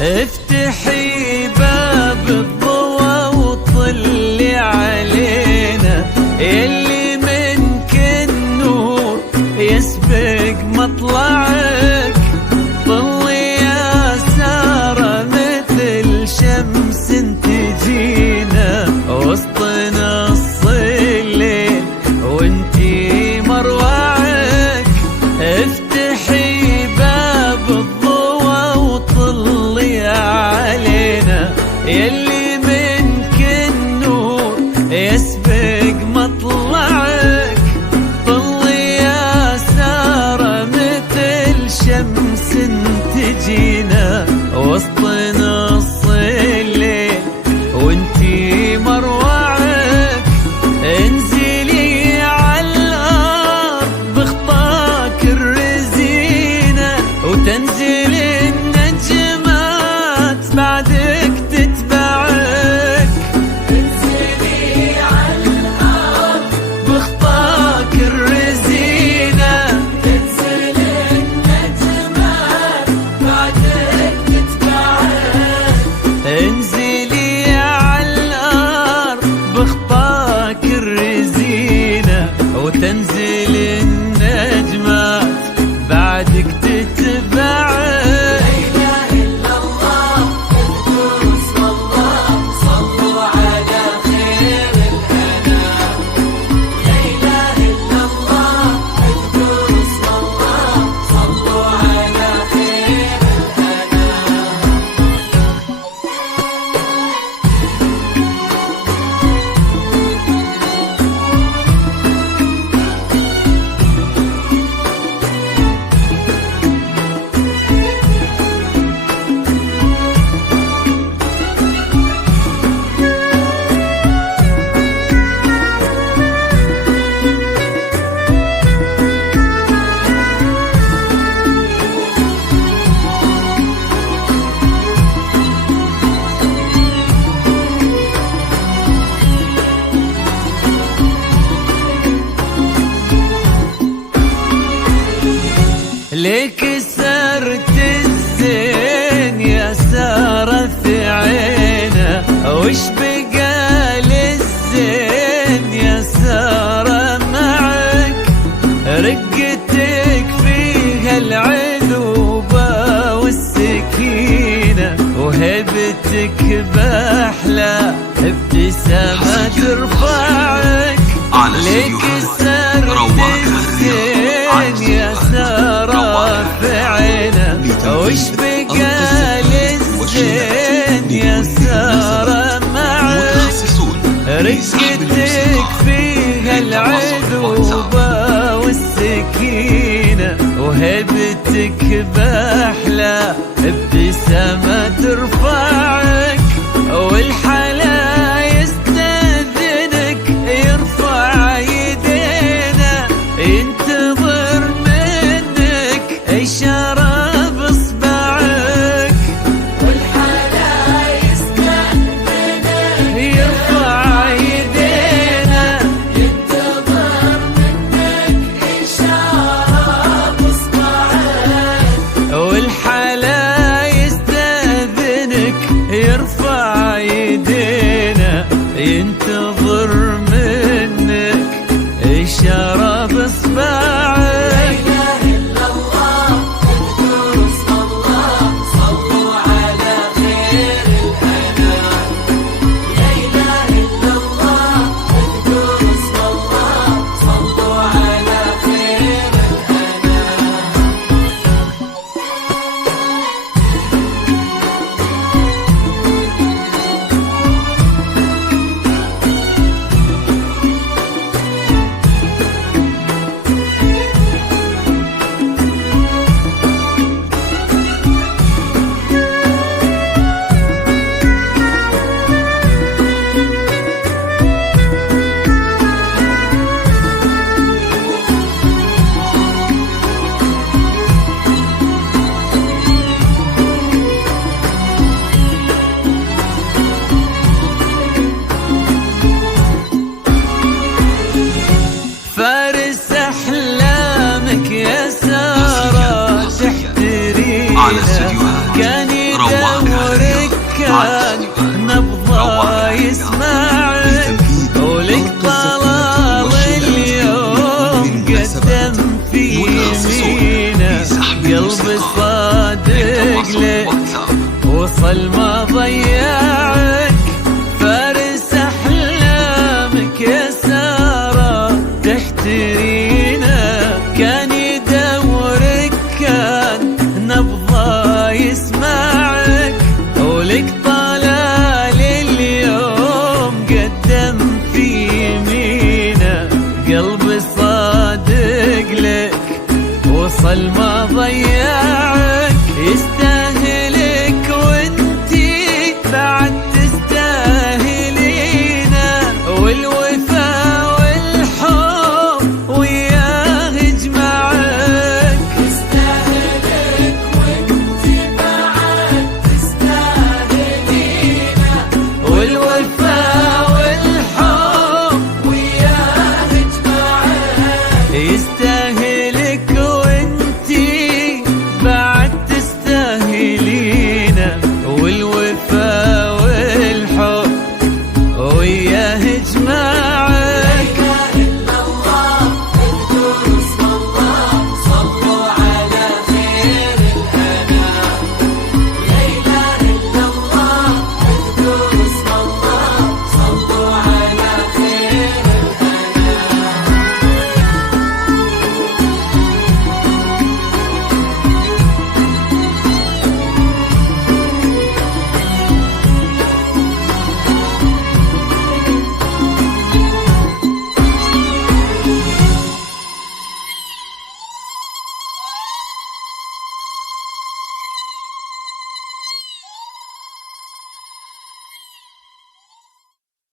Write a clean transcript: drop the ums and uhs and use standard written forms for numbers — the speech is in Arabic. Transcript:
افتحي باب الضوى وطلي علينا، اللي منك النور يسبق مطلعك. طلي يا سارة مثل شمس تجينا وسط نص الليل وانتي مروعك. افتحي باب الضوى وطلي علينا، يلي منك النور يسبق مطلعك. طلي يا سارة مثل شمس تجينا وسط نص الليل وانتي مروعك. انزلي عالارض بخطاك الرزينة وتنزل النجمات بعدك تتبعك. انزلي عالارض بخطاك الرزينة تنزل النجمات بعدك تتبعك. انزلي عالارض بخطاك الرزينة وتنزل النجمات بعدك تتبعك. ليك سرت الزين يا سارة في عينه، وش بقى للزين يا سارة معك؟ رقتك فيها العذوبة والسكينة وهبتك بأحلى ابتسامة ترفعك. ليك سرت الزين يا سارة في عينه، وش بقى للزين يا سارة معك؟ رقتك فيها العذوبة والسكينة وهبتك بأحلى ابتسامة ترفعك. والحلا يستأذنك يرفع يدينا، ينتظر منك إشارة بإصبعك. والحلا يستأذنك يرفع يدينا، ينتظر منك إشارة بإصبعك. والحلا يستأذنك يرفع ينتظر منك إشارة بإصبعك. فارس أحلامك يا سارة تحترينا، كان يدورك كان نبضه يسمعك، ولك طلال اليوم قدم في يمينه، قلبي صادق لك وصل ما ضيعك. فارس أحلامك يا سارة تحترينا، كان يدورك كان نبضه يسمعك، ولك طلال اليوم قدم في يمينه، قلبي صادق لك وصل ما ضيعك.